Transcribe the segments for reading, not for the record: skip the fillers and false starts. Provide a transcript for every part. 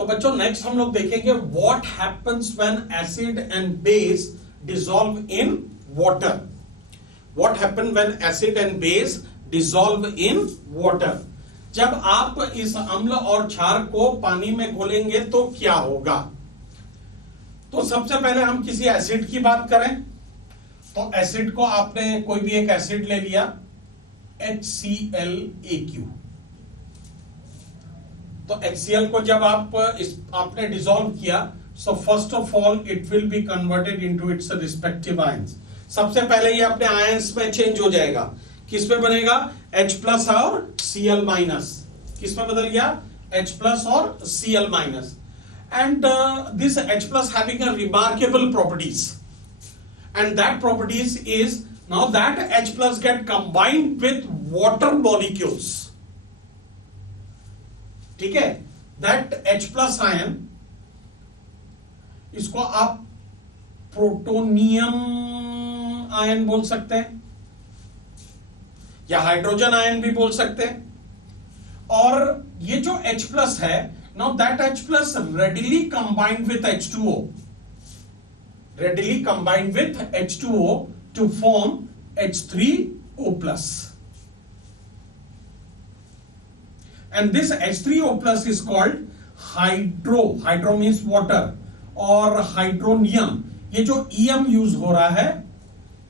तो बच्चों नेक्स्ट हम लोग देखेंगे what happens when acid and base dissolve in water. What happen when acid and base dissolve in water. जब आप इस अम्ल और क्षार को पानी में घोलेंगे तो क्या होगा। तो सबसे पहले हम किसी एसिड की बात करें तो एसिड को आपने कोई भी एक एसिड ले लिया HClAq। तो HCl को जब आपने डिसॉल्व किया so first of all it will be converted into its respective ions. सबसे पहले ये अपने आयंस में चेंज हो जाएगा। किस में बनेगा H प्लस और Cl माइनस। किस में बदल गया H प्लस और Cl minus. And this H plus having a remarkable properties and that properties is now that H plus get combined with water molecules। ठीक है, that H plus ion इसको आप protonium ion बोल सकते हैं या hydrogen ion भी बोल सकते हैं। और ये जो H plus है now that H plus readily combined with H2O, readily combined with H2O to form H3O plus, and this H3O plus is called hydro। hydro means water और hydronium। ये जो EM यूज हो रहा है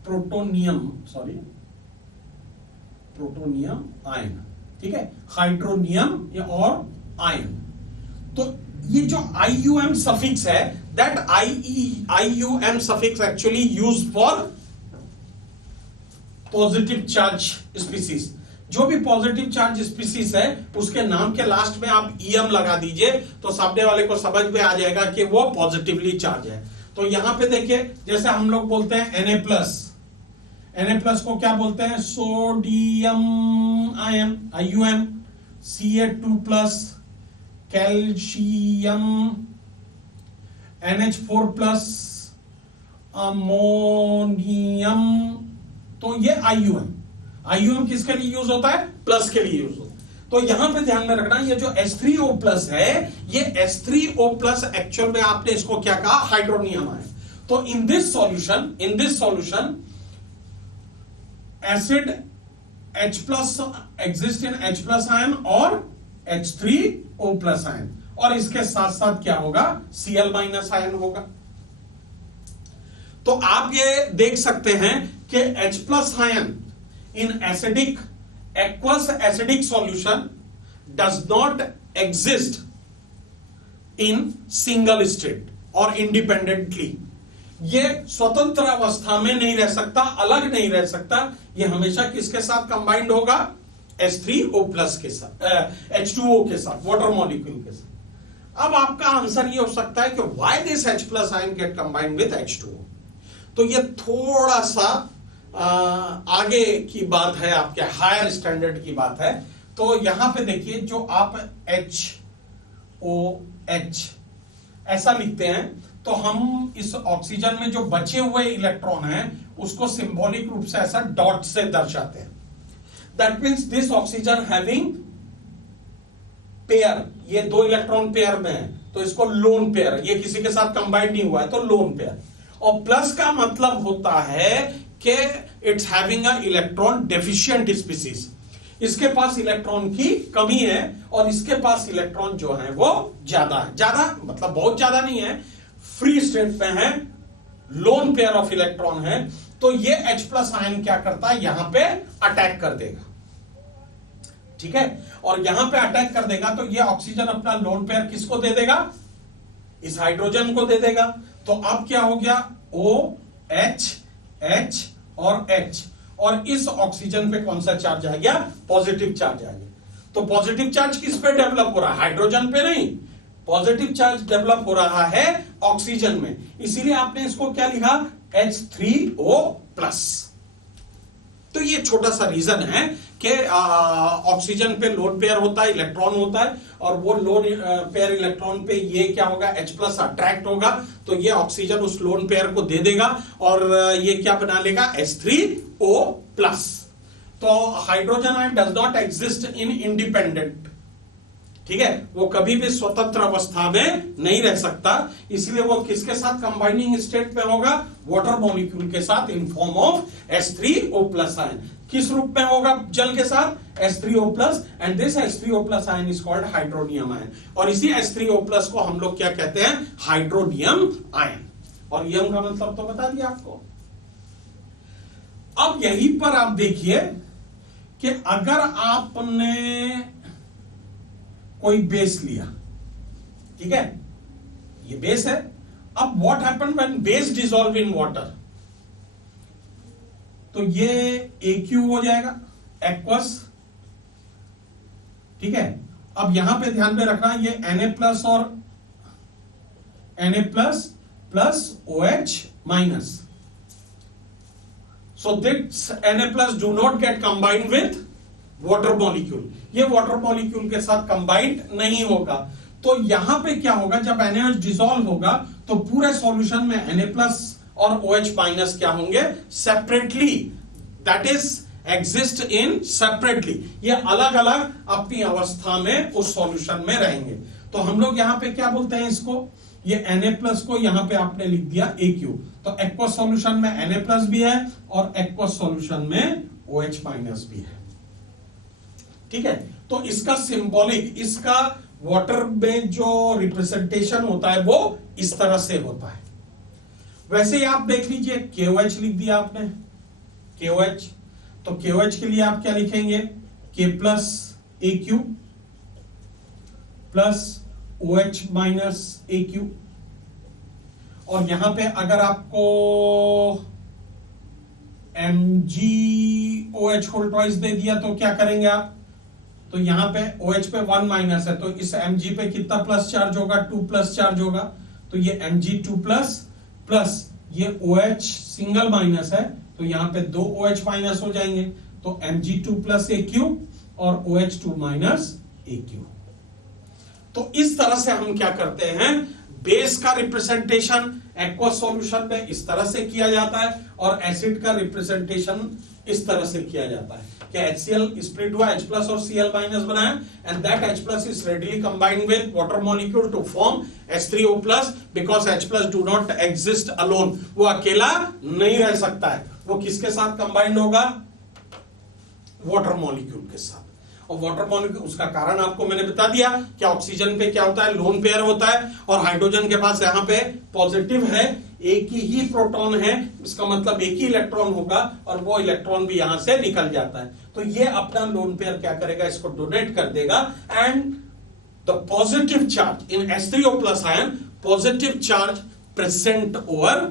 protonium ion. ठीक है, hydronium और ion. तो ये जो IUM सफिक्स है that IUM suffix actually used for positive charge species। जो भी पॉजिटिव चार्ज स्पीसीज है उसके नाम के लास्ट में आप EM लगा दीजिए तो सामने वाले को समझ में आ जाएगा कि वो पॉजिटिवली चार्ज है। तो यहां पे देखिए जैसे हम लोग बोलते हैं Na+ को क्या बोलते हैं sodium ion IUM, Ca2+, calcium, NH4+, ammonium. तो ये IUM किसके लिए यूज होता है प्लस के लिए यूज होता है। तो यहां पे ध्यान में रखना ये जो H3O+ है ये H3O+ एक्चुअल में आपने इसको क्या कहा हाइड्रोनियम है। तो in this solution acid H+ exist in H+ ion और H3O+ आयन और इसके साथ साथ क्या होगा Cl- आयन होगा। तो आप ये देख सकते हैं कि H+ ion in acidic aqueous acidic solution does not exist in single state और इंडिपेंडेंटली। ये स्वतंत्र अवस्था में नहीं रह सकता, अलग नहीं रह सकता। ये हमेशा किसके साथ कंबाइंड होगा H3O+ के साथ, H2O के साथ, वाटर मॉलिक्यूल के साथ। अब आपका आंसर ये हो सकता है कि why this H+ ion get combined with H2O। तो ये थोड़ा सा आगे की बात है, आपके हायर स्टैंडर्ड की बात है। तो यहां पे देखिए जो आप HOH ऐसा लिखते हैं तो हम इस ऑक्सीजन में जो बचे हुए इलेक्ट्रॉन हैं उसको सिंबॉलिक रूप से ऐसा डॉट से दर्शाते हैं। That means this oxygen having pair, ये 2 इलेक्ट्रॉन पेयर में है तो इसको लोन पेयर, ये किसी के साथ कंबाइंड नहीं हुआ है तो लोन पेयर। और प्लस का मतलब होता है कि it's having a electron deficient species, इसके पास इलेक्ट्रॉन की कमी है और इसके पास इलेक्ट्रॉन जो है वो ज्यादा है। ज्यादा मतलब बहुत ज्यादा नहीं है, फ्री स्टेट में है, लोन पेयर ऑफ इलेक्ट्रॉन है। तो ये H+ आयन क्या करता है यहां पे अटैक कर देगा। ठीक है, और यहां पे अटैक कर देगा तो ये ऑक्सीजन अपना लोन पेयर किसको दे देगा इस हाइड्रोजन को दे देगा। तो अब क्या हो गया OH H और H और इस ऑक्सीजन पे कौन सा चार्ज आ गया पॉजिटिव चार्ज आ गया। तो पॉजिटिव चार्ज किस पे डेवलप हो रहा है हाइड्रोजन पे नहीं, पॉजिटिव चार्ज डेवलप हो रहा है ऑक्सीजन में। इसीलिए आपने इसको क्या लिखा H3O+। तो ये छोटा सा रीजन है कि ऑक्सीजन पे लोन पेयर होता है, इलेक्ट्रॉन होता है और वो लोन पेयर इलेक्ट्रॉन पे ये क्या होगा H+ अट्रैक्ट होगा तो ये ऑक्सीजन उस लोन पेयर को दे देगा और ये क्या बना लेगा H3O+। तो hydrogen ion does not exist in independent ठीक है, वो कभी भी स्वतंत्र अवस्था में नहीं रह सकता, इसलिए वो किसके साथ कंबाइनिंग स्टेट में होगा, वाटर मॉलिक्यूल के साथ in form of H3O+ ion. किस रूप में होगा जल के साथ, H3O+, and this H3O+ ion is called hydronium ion. और इसी H3O+ को हम लोग क्या कहते हैं, हाइड्रोनियम आयन। और यम का मतलब तो बता दिया आपको। अब यहीं पर आप देखिए कि अगर आपने कोई बेस लिया, ठीक है, ये बेस है। अब what happen when base dissolve in water, तो ये AQ हो जाएगा, एक्वस, ठीक है। अब यहां पे ध्यान में रखना, ये Na+ और Na+ plus OH-। So this Na+ do not get combined with water molecule, ये वाटर मॉलिक्यूल के साथ कंबाइंड नहीं होगा। तो यहां पे क्या होगा, जब NaOH डिसॉल्व होगा तो पूरे सॉल्यूशन में Na+ और OH- क्या होंगे, separately, that is exist in separately, ये अलग अलग अपनी अवस्था में उस सॉल्यूशन में रहेंगे। तो हम लोग यहां पे क्या बोलते हैं इसको, ये Na+ को यहां पे आपने लिख दिया AQ। तो एक्वस सॉल्यूशन में Na+ भी है और एक्वस सॉल्यूशन में OH- भी है, ठीक है। तो इसका सिंबॉलिक, इसका वाटर में जो रिप्रेजेंटेशन होता है वो इस तरह से होता है। वैसे ही आप देख लीजिए, KOH लिख दिया आपने, KOH, तो KOH के लिए आप क्या लिखेंगे, K+ AQ plus OH- AQ। और यहां पे अगर आपको MgOH होल ट्वाइस दे दिया तो क्या करेंगे आप, तो यहां पे OH पे 1- है, तो इस Mg पे कितना प्लस चार्ज होगा, 2+ चार्ज होगा। तो ये Mg2+ प्लस ये OH सिंगल माइनस है, तो यहां पे 2 OH- हो जाएंगे। तो Mg2+ AQ और OH2- AQ। तो इस तरह से हम क्या करते हैं, बेस का रिप्रेजेंटेशन एक्वस सॉल्यूशन में इस तरह से किया जाता है और एसिड का रिप्रेजेंटेशन इस तरह से किया जाता है कि HCl स्प्लिट हुआ, H+ और Cl- बनाया, and that H+ is readily combined with water molecule to form H3O+, because H+ do not exist alone, वो अकेला नहीं रह सकता है, वो किसके साथ कंबाइंड होगा, वाटर मॉलिक्यूल के साथ। और वाटर मॉलिक्यूल, उसका कारण आपको मैंने बता दिया कि ऑक्सीजन पे क्या होता है, लोन पेयर होता है, और हाइड्रोजन के पास यहां पे पॉजिटिव है, एक ही प्रोटॉन है, इसका मतलब एक ही इलेक्ट्रॉन होगा और वो इलेक्ट्रॉन भी यहां से निकल जाता है। तो ये अपना लोन पेयर क्या करेगा, इसको डोनेट कर देगा, and the positive charge in H3O+ ion, positive charge present over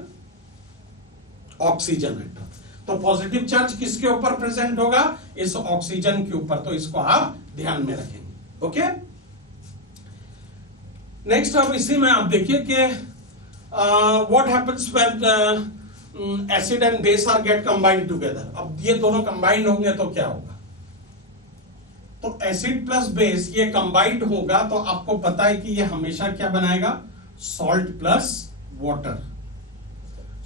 oxygen atom. तो पॉजिटिव चार्ज किसके ऊपर प्रेजेंट होगा, इस ऑक्सीजन के ऊपर, तो इसको आप ध्यान में रखेंगे। ओके, नेक्स्ट अब इसी में आप देखिए कि what happens when acid and base are get combined together. अब ये दोनों कंबाइंड होंगे तो क्या होगा, तो एसिड प्लस बेस ये कंबाइंड होगा, तो आपको पता है कि ये हमेशा क्या बनाएगा, salt plus water,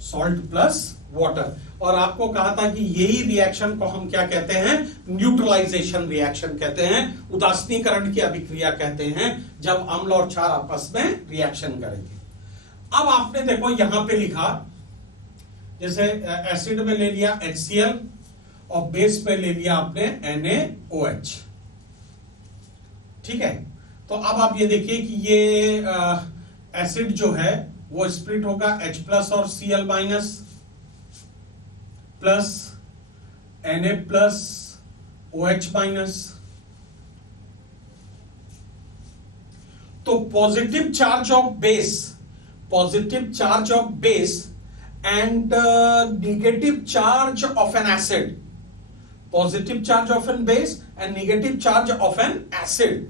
salt plus water. और आपको कहा था कि यही रिएक्शन को हम क्या कहते हैं, न्यूट्रलाइजेशन रिएक्शन कहते हैं, उदासीनीकरण की अभिक्रिया कहते हैं, जब अम्ल और क्षार आपस में रिएक्शन करेंगे। अब आपने देखो यहां पे लिखा, जैसे एसिड में ले लिया HCl और बेस पे ले लिया आपने NaOH, ठीक है। तो अब आप ये देखिए कि ये एसिड जो है वो स्प्लिट होगा H+ और Cl- प्लस Na+ OH-। तो positive charge of base, positive charge of base and negative charge of an acid, positive charge of an base and negative charge of an acid,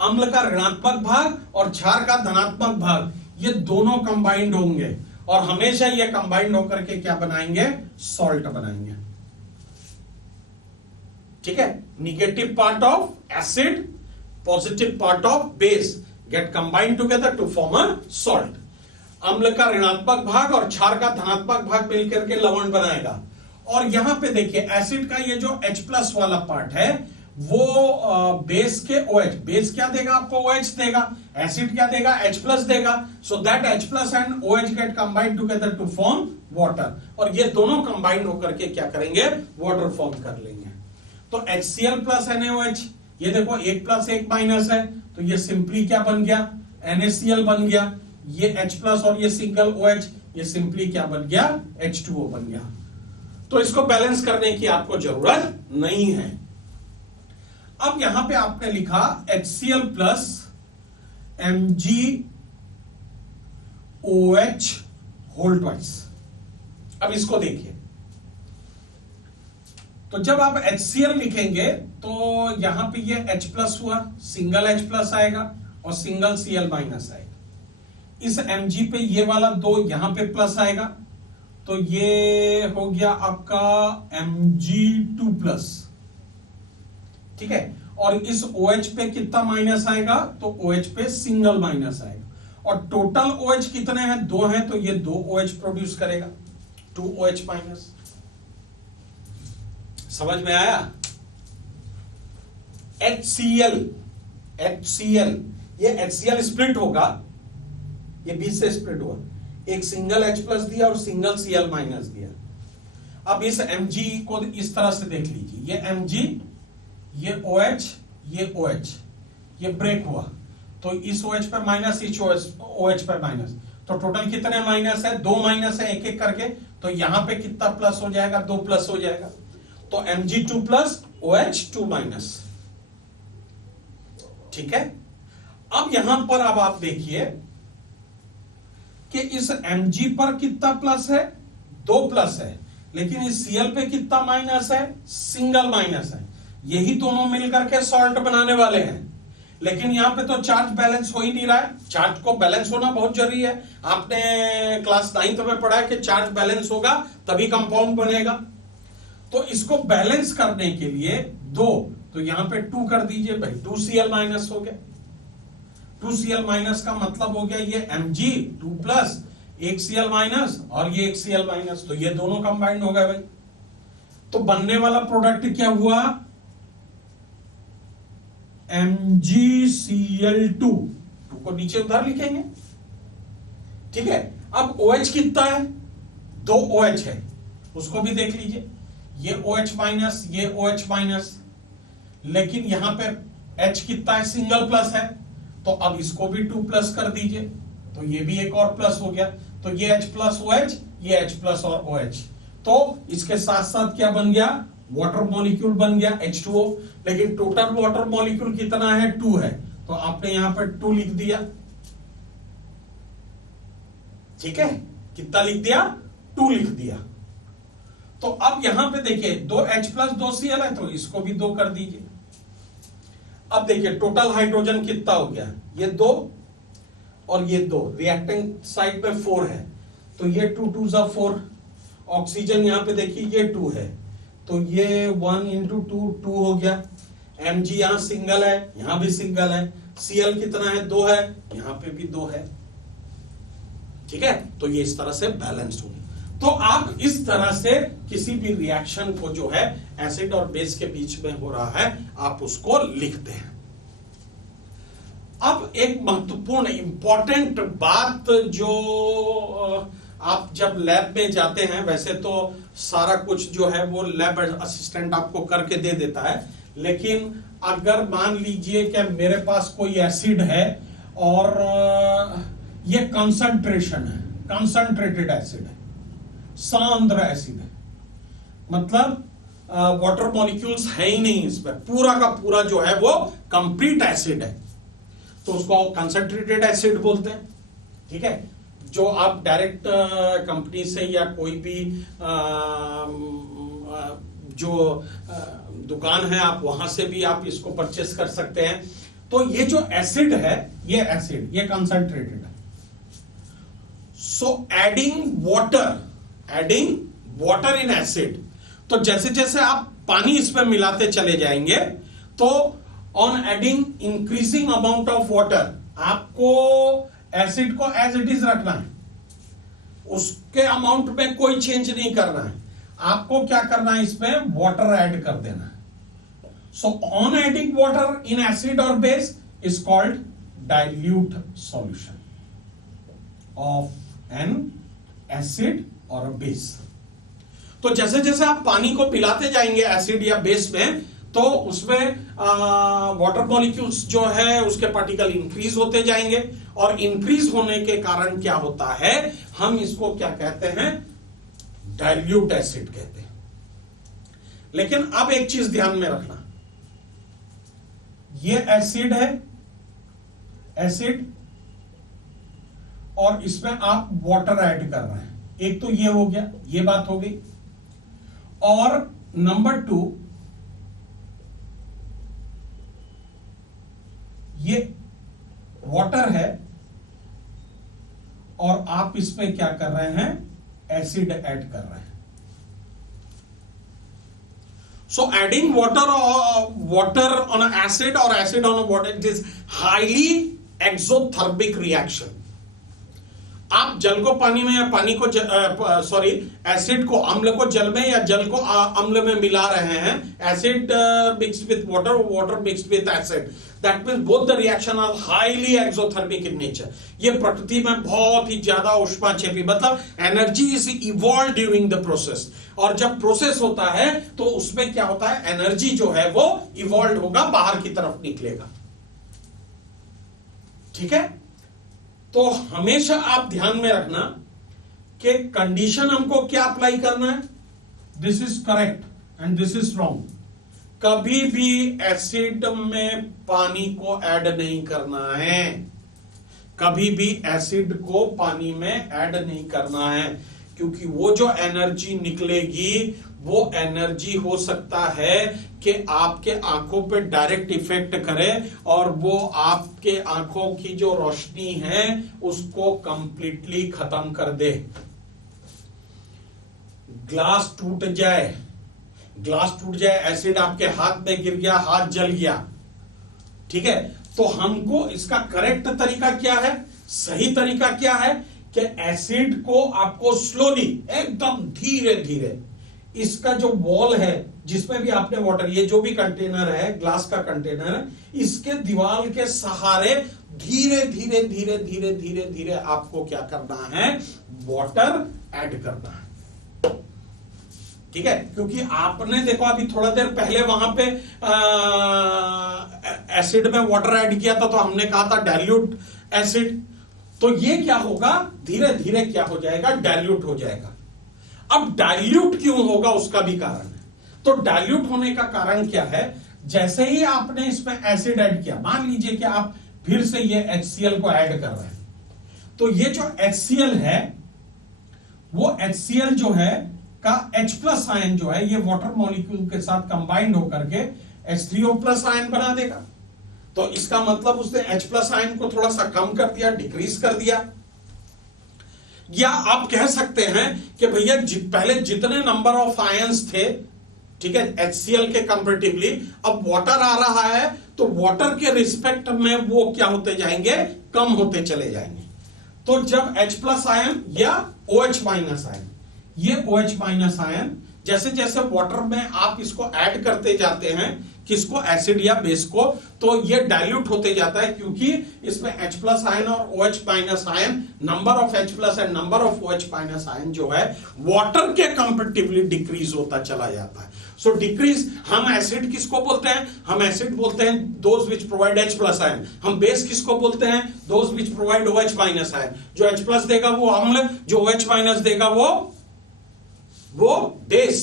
अम्ल का ऋणात्मक भाग और क्षार का धनात्मक भाग, ये दोनों कंबाइंड होंगे और हमेशा ये कंबाइंड होकर के क्या बनाएंगे, सॉल्ट बनाएंगे, ठीक है। Negative part of acid, positive part of base get combined together to form a salt. अम्ल का ऋणात्मक भाग और क्षार का धनात्मक भाग मिलकर के लवण बनाएगा। और यहां पे देखिए एसिड का ये जो H+ वाला पार्ट है वो बेस के OH, बेस क्या देगा आपको? OH देगा। एसिड क्या देगा? H+ देगा। So that H+ and OH get combined together to form water, और ये दोनों कंबाइंड होकर के क्या करेंगे? वाटर फॉर्म कर लेंगे। तो HCl + NaOH, ये देखो 1 + 1 माइनस है, तो ये सिंपली क्या बन गया? NaCl बन गया। ये H+ और ये सिंगल OH, ये सिंपली क्या बन गया? H2O बन गया। तो इसको बैलेंस करने की आपको जरूरत नहीं है। अब यहां पे आपने लिखा HCl + MgOH होल ट्वाइस। अब इसको देखिए, तो जब आप HCl लिखेंगे तो यहां पे ये H+ हुआ, सिंगल H+ आएगा और सिंगल Cl- आएगा। इस Mg पे ये वाला 2 यहां पे प्लस आएगा, तो ये हो गया आपका Mg2+, ठीक है। और इस OH पे कितना माइनस आएगा? तो OH पे सिंगल माइनस आएगा, और टोटल OH कितने हैं? 2 हैं, तो ये 2 OH प्रोड्यूस करेगा, 2 OH-। समझ में आया? HCl, ये HCl स्प्लिट होगा, ये बीच से स्प्लिट हुआ, एक सिंगल H+ दिया और सिंगल Cl- दिया। अब इस Mg को इस तरह से देख लीजिए, ये Mg, ये OH, ये OH, ये ब्रेक हुआ, तो इस OH पर माइनस, इस OH पर माइनस, तो टोटल कितने माइनस है? 2 माइनस है, एक एक करके, तो यहां पे कितना प्लस हो जाएगा? 2 प्लस हो जाएगा, तो Mg2+, OH2-। ठीक है। अब यहां पर अब आप देखिए कि इस Mg पर कितना प्लस है? 2 प्लस है, लेकिन इस Cl पे कितना माइनस है? सिंगल माइनस है। यही दोनों मिलकर के सॉल्ट बनाने वाले हैं, लेकिन यहां पे तो चार्ज बैलेंस हो ही नहीं रहा है। चार्ज को बैलेंस होना बहुत जरूरी है। आपने क्लास 9th में पढ़ा है कि चार्ज बैलेंस होगा तभी कंपाउंड बनेगा। तो इसको बैलेंस करने के लिए 2, तो यहां पे 2 कर दीजिए भाई, 2Cl- हो गया। 2Cl- का मतलब हो गया ये Mg2+, एक Cl- और ये एक Cl-, तो ये दोनों कंबाइंड हो गए भाई। तो बनने वाला प्रोडक्ट क्या हुआ? MgCl2, 2 को नीचे उधर लिखेंगे, ठीक है। अब OH कितना है? 2 OH है, उसको भी देख लीजिए, ये OH-, ये OH-, लेकिन यहां पे H कितना है? सिंगल प्लस है, तो अब इसको भी 2+ कर दीजिए, तो ये भी एक और प्लस हो गया, तो ये H+ OH, ये H+ और OH, तो इसके साथ साथ क्या बन गया? वाटर मॉलिक्यूल बन गया, H2O। लेकिन टोटल वाटर मॉलिक्यूल कितना है? 2 है, तो आपने यहां पर 2 लिख दिया, ठीक है। कितना लिख दिया? 2 लिख दिया। तो अब यहां पे देखिए 2 H+ 2 Cl है, तो इसको भी 2 कर दीजिए। अब देखिए टोटल हाइड्रोजन कितना हो गया? ये 2 और ये 2, रिएक्टिंग साइड पे 4 है, तो ये 2 2 = 4। ऑक्सीजन यहां पे देखिए ये 2 है, तो ये 1 × 2 2 हो गया। Mg यहां सिंगल है, यहां भी सिंगल है। Cl कितना है? 2 है, यहां पे भी 2 है, ठीक है। तो ये इस तरह से बैलेंस्ड हो गया। तो आप इस तरह से किसी भी रिएक्शन को जो है एसिड और बेस के बीच में हो रहा है, आप उसको लिखते हैं। अब एक महत्वपूर्ण इंपॉर्टेंट बात, जो आप जब लैब में जाते हैं, वैसे तो सारा कुछ जो है वो लैब असिस्टेंट आपको करके दे देता है, लेकिन अगर मान लीजिए कि मेरे पास कोई एसिड है और ये कंसंट्रेशन है, कंसंट्रेटेड एसिड है, सांद्र एसिड है, मतलब वाटर मॉलिक्यूल्स है ही नहीं इसमें, पूरा का पूरा जो है वो कंप्लीट एसिड है, तो उसको कंसंट्रेटेड एसिड बोलते हैं, ठीक है। जो आप डायरेक्ट कंपनी से या कोई भी जो दुकान है, आप वहां से भी आप इसको परचेस कर सकते हैं। तो ये जो एसिड है, ये एसिड, ये कंसंट्रेटेड है। सो एडिंग वाटर इन एसिड, तो जैसे जैसे आप पानी इसमें मिलाते चले जाएंगे, तो on adding increasing amount of water, आपको एसिड को एज इट इज रखना है, उसके अमाउंट में कोई चेंज नहीं करना है। आपको क्या करना है? इसमें वाटर ऐड कर देना है। So on adding water in acid or base is called dilute solution of an acid or a base. तो जैसे जैसे आप पानी को पिलाते जाएंगे एसिड या बेस में, तो उसमें वाटर मॉलिक्यूल्स जो है उसके पार्टिकल इंक्रीज होते जाएंगे, और इंक्रीज होने के कारण क्या होता है, हम इसको क्या कहते हैं, डाइल्यूट एसिड कहते हैं. लेकिन अब एक चीज ध्यान में रखना, ये एसिड है, एसिड, और इसमें आप वाटर ऐड कर रहे हैं. एक तो ये हो गया, ये बात हो गई. और नंबर 2, ये वाटर है और आप इसमें क्या कर रहे हैं, एसिड ऐड कर रहे हैं. So adding water on acid और acid on water, it is highly exothermic reaction. आप जल को पानी में या पानी को एसिड को अम्ल को जल में या जल को अम्ल में मिला रहे हैं. Acid mixed with water, water mixed with acid. That means both the reaction are highly exothermic in nature. ये प्रकृति में बहुत ही ज्यादा ऊष्माक्षेपी, मतलब energy is evolve during the process. और जब प्रोसेस होता है तो उसमें क्या होता है, एनर्जी जो है वो इवॉल्व होगा, बाहर की तरफ निकलेगा. ठीक है. तो हमेशा आप ध्यान में रखना कि कंडीशन हमको क्या अप्लाई करना है. This is correct and this is wrong. कभी भी एसिड में पानी को ऐड नहीं करना है. कभी भी एसिड को पानी में ऐड नहीं करना है, क्योंकि वो जो एनर्जी निकलेगी वो एनर्जी हो सकता है कि आपके आंखों पे डायरेक्ट इफेक्ट करे, और वो आपके आंखों की जो रोशनी है उसको कंप्लीटली खत्म कर दे. ग्लास टूट जाए, एसिड आपके हाथ में गिर गया, हाथ जल गया. ठीक है. तो हमको इसका करेक्ट तरीका क्या है, सही तरीका क्या है, कि एसिड को आपको स्लोली, एकदम धीरे धीरे, इसका जो वॉल है जिसमें भी आपने वाटर, ये जो भी कंटेनर है, ग्लास का कंटेनर है, इसके दीवार के सहारे धीरे धीरे धीरे धीरे धीरे धीरे आपको क्या करना है, वाटर ऐड करना है. ठीक है. क्योंकि आपने देखो अभी थोड़ा देर पहले वहां पे एसिड में वाटर ऐड किया था, तो हमने कहा था डाइल्यूट एसिड. तो ये क्या होगा, धीरे धीरे क्या हो जाएगा, डाइल्यूट हो जाएगा. अब डाइल्यूट क्यों होगा उसका भी कारण है. तो डाइल्यूट होने का कारण क्या है, जैसे ही आपने इसमें एसिड ऐड किया, मान लीजिए कि आप फिर से ये HCl को ऐड कर रहे हैं, तो ये जो HCl है, वो HCl जो है का H+ आयन जो है, ये वाटर मॉलिक्यूल के साथ कंबाइंड होकर के H3O+ आयन बना देगा. तो इसका मतलब उसने H+ आयन को थोड़ा सा कम कर दिया, डिक्रीज कर दिया. या आप कह सकते हैं कि भैया पहले जितने नंबर ऑफ आयंस थे, ठीक है, HCl के कंपैरेटिवली, अब वाटर आ रहा है, तो वाटर के रिस्पेक्ट में वो क्या होते जाएंगे, कम होते चले जाएंगे. तो जब H+ आयन या OH- आयन, ये OH- आयन जैसे जैसे वाटर में आप इसको ऐड करते जाते हैं, किसको, एसिड या बेस को, तो ये डाइल्यूट होते जाता है, क्योंकि इसमें H+ आयन और OH- ion, number of H+ and number of OH- ion जो है वाटर के कंपैरेटिवली डिक्रीज होता चला जाता है. सो डिक्रीज, हम एसिड किसको बोलते हैं, हम एसिड बोलते हैं those which provide H+ ion. हम बेस किसको बोलते हैं, those which provide OH- ion. जो H+ देगा वो अम्ल, जो OH- देगा वो बेस.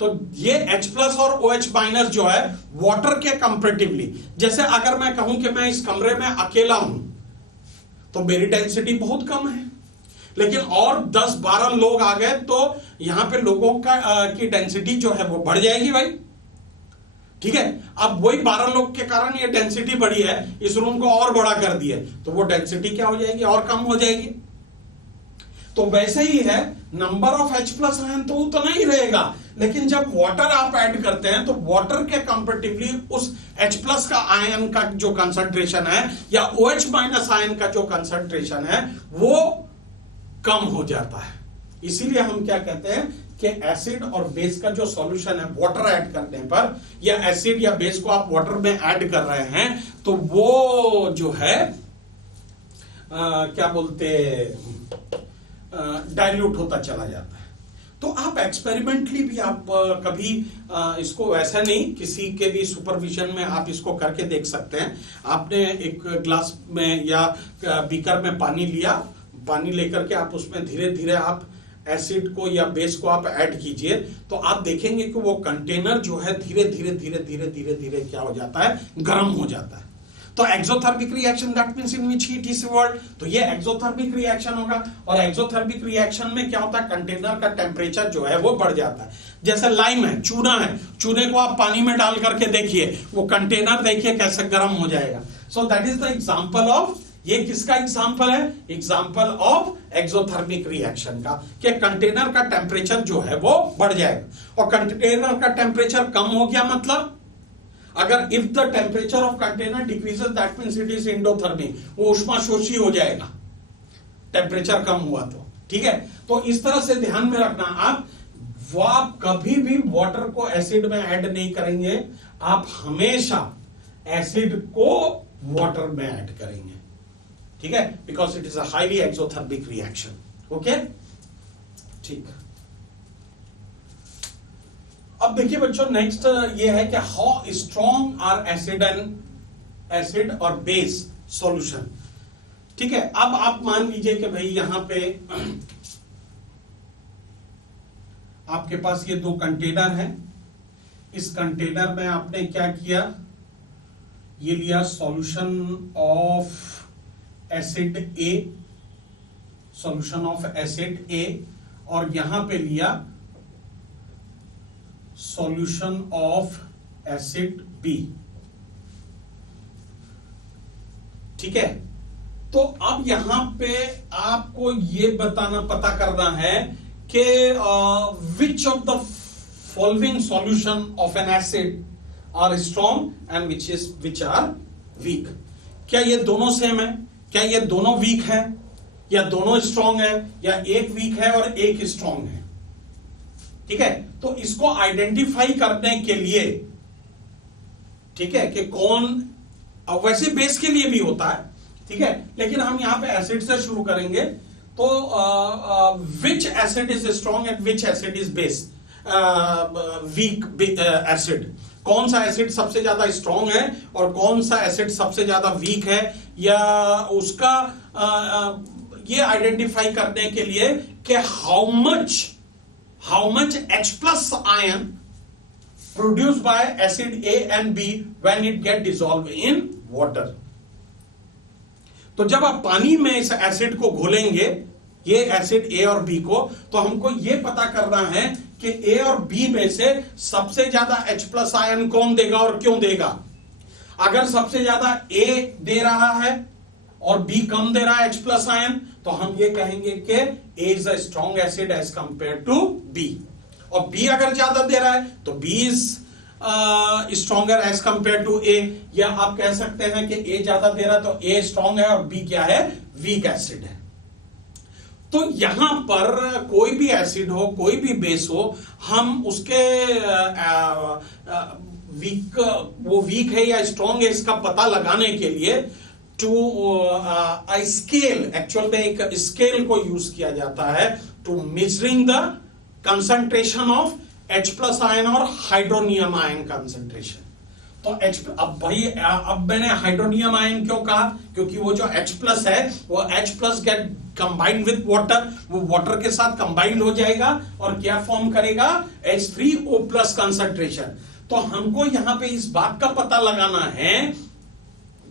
तो ये H+ और OH- जो है वाटर के कंपैरेटिवली, जैसे अगर मैं कहूं कि मैं इस कमरे में अकेला हूं, तो मेरी डेंसिटी बहुत कम है, लेकिन और 10-12 लोग आ गए तो यहां पे लोगों की डेंसिटी जो है वो बढ़ जाएगी भाई. ठीक है. अब वही 12 लोग के कारण ये डेंसिटी बढ़ी है, इस रूम को और बड़ा कर दिया, तो वो डेंसिटी क्या हो जाएगी, और कम हो जाएगी. तो वैसे ही है, नंबर ऑफ H+ आयन तो उतना ही रहेगा, लेकिन जब वाटर आप ऐड करते हैं तो वाटर के कंपैरेटिवली उस H+ का आयन का जो कंसंट्रेशन है या OH- आयन का जो कंसंट्रेशन है वो कम हो जाता है. इसीलिए हम क्या कहते हैं कि एसिड और बेस का जो सॉल्यूशन है वाटर ऐड करने पर, या एसिड या बेस को आप वाटर में ऐड कर रहे हैं, तो वो जो है क्या बोलते डाइल्यूट होता चला जाता है। तो आप एक्सपेरिमेंटली भी आप कभी इसको ऐसा नहीं, किसी के भी सुपरविजन में आप इसको करके देख सकते हैं। आपने एक ग्लास में या बीकर में पानी लिया, पानी लेकर के आप उसमें धीरे धीरे आप एसिड को या बेस को आप ऐड कीजिए, तो आप देखेंगे कि वो कंटेनर जो है धीरे धीरे धीरे धीरे धीरे धीरे क्या हो जाता है, गर्म हो जाता है। तो exothermic reaction that means in which heat is evolved, तो ये एक्सोथर्मिक रिएक्शन होगा। और एक्सोथर्मिक रिएक्शन में क्या होता है, कंटेनर का टेम्परेचर जो है वो बढ़ जाता है। जैसे लाइम है, चूना है, चूने को आप पानी में डाल करके देखिए, वो कंटेनर देखिए कैसे गर्म हो जाएगा। So that is the example of, ये किसका एग्जांपल है, एग्जांपल ऑफ एक्सोथर्मिक रिएक्शन का, कि कंटेनर का टेम्परेचर जो है वो बढ़ जाएगा। और कंटेनर का टेम्परेचर कम हो गया मतलब, अगर if the temperature of container decreases that means it is endothermic, वो ऊष्माशोषी हो जाएगा टेम्परेचर कम हुआ तो, ठीक है। तो इस तरह से ध्यान में रखना, आप कभी भी वाटर को एसिड में ऐड नहीं करेंगे, आप हमेशा एसिड को वाटर में ऐड करेंगे, ठीक है, because it is a highly exothermic reaction. Okay, ठीक। अब देखिए बच्चों, नेक्स्ट ये है कि हाउ स्ट्रॉन्ग आर एसिड और बेस सॉल्यूशन, ठीक है। अब आप मान लीजिए कि भाई यहां पे आपके पास ये दो कंटेनर हैं, इस कंटेनर में आपने क्या किया, ये लिया solution of acid A, solution of acid A, और यहां पे लिया सॉल्यूशन ऑफ एसिड बी, ठीक है। तो अब यहां पे आपको ये पता करना है कि which of the following solution of an acid are strong and which are weak. क्या ये दोनों सेम है, क्या ये दोनों वीक है, या दोनों स्ट्रॉन्ग है, या एक वीक है और एक स्ट्रॉन्ग है, ठीक है। तो इसको आइडेंटिफाई करने के लिए, ठीक है, कि कौन, अब वैसे बेस के लिए भी होता है, ठीक है, लेकिन हम यहां पे एसिड से शुरू करेंगे। तो विच acid is strong and which acid is base weak acid, कौन सा एसिड सबसे ज्यादा स्ट्रॉन्ग है और कौन सा एसिड सबसे ज्यादा वीक है, या उसका ये आइडेंटिफाई करने के लिए कि how much H plus ion produced by acid A and B when it get dissolved in water। तो जब आप पानी में इस एसिड को घोलेंगे, ये एसिड A और B को, तो हमको ये पता करना है कि A और B में से सबसे ज्यादा H plus आयन कौन देगा और क्यों देगा। अगर सबसे ज्यादा A दे रहा है और B कम दे रहा है H plus आयन, तो हम ये कहेंगे कि A is a strong acid as compare to B, और B अगर ज्यादा दे रहा है तो B is stronger as compare to A, या आप कह सकते हैं कि A ज्यादा दे रहा है तो A स्ट्रॉन्ग है और B क्या है, वीक एसिड है। तो यहां पर कोई भी एसिड हो, कोई भी बेस हो, हम उसके वो वीक है या स्ट्रॉन्ग है इसका पता लगाने के लिए टू स्केल, एक्चुअल में एक स्केल को यूज किया जाता है to measuring the concentration of H plus ion और हाइड्रोनियम आयन कंसंट्रेशन। तो अब मैंने हाइड्रोनियम आयन क्यों कहा, क्योंकि वो जो H प्लस है वो H plus get combined with water, वो वाटर के साथ कंबाइंड हो जाएगा और क्या फॉर्म करेगा, H3O प्लस कंसंट्रेशन। तो हमको यहां पे इस बात का पता लगाना है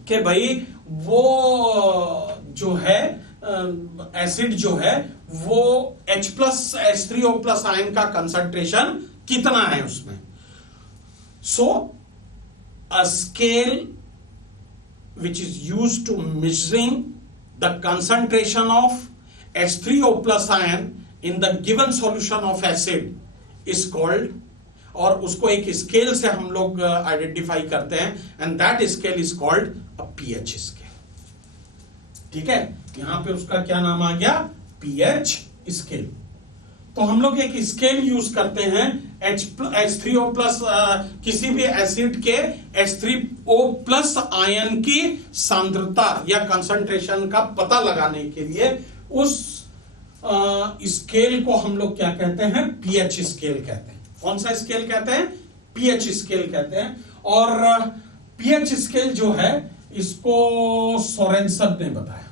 कि भाई वो जो है एसिड जो है वो H plus H3O plus ion का कंसंट्रेशन कितना है उसमें। So a scale which is used to measuring the concentration of H3O plus ion in the given solution of acid is called, और उसको एक स्केल से हम लोग आइडेंटिफाई करते हैं, and that scale is called a pH scale, ठीक है। यहां पे उसका क्या नाम आ गया, पीएच स्केल। तो हम लोग एक स्केल यूज करते हैं H3O प्लस किसी भी एसिड के H3O प्लस आयन की सांद्रता या कंसंट्रेशन का पता लगाने के लिए उस स्केल को हम लोग क्या कहते हैं, पीएच स्केल कहते हैं। कौन सा स्केल कहते हैं, पीएच स्केल कहते हैं। और पीएच स्केल जो है इसको सोरेनसन ने बताया,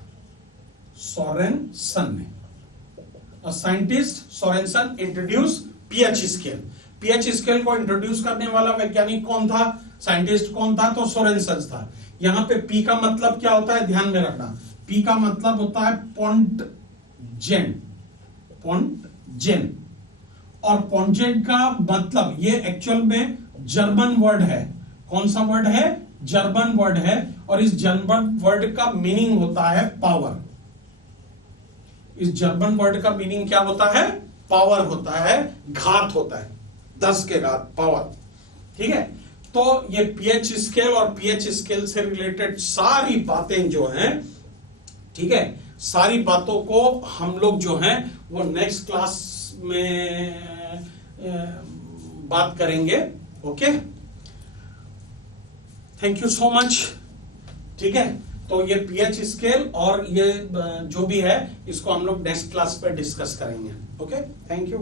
सोरेनसन ने, scientist Sorensen introduce pH scale. PH scale को इंट्रोड्यूस करने वाला वैज्ञानिक कौन था, साइंटिस्ट कौन था, तो सोरेनसन था। यहां पे पी का मतलब क्या होता है, ध्यान में रखना, पी का मतलब होता है पोंटजेन, पोंटजेन। और पोंटजेन का मतलब ये एक्चुअल में जर्मन वर्ड है। कौन सा वर्ड है, जर्मन वर्ड है। और इस जर्मन वर्ड का मीनिंग होता है पावर। इस जर्मन वर्ड का मीनिंग क्या होता है, पावर होता है, घात होता है, 10 के घात पावर। ठीक है, तो ये पीएच स्केल और पीएच स्केल से रिलेटेड सारी बातें जो हैं, ठीक है, सारी बातों को हम लोग जो हैं वो नेक्स्ट क्लास में बात करेंगे। Okay, thank you so much. ठीक है, तो ये पीएच स्केल और ये जो भी है इसको हम लोग नेक्स्ट क्लास पे डिस्कस करेंगे। Okay, thank you.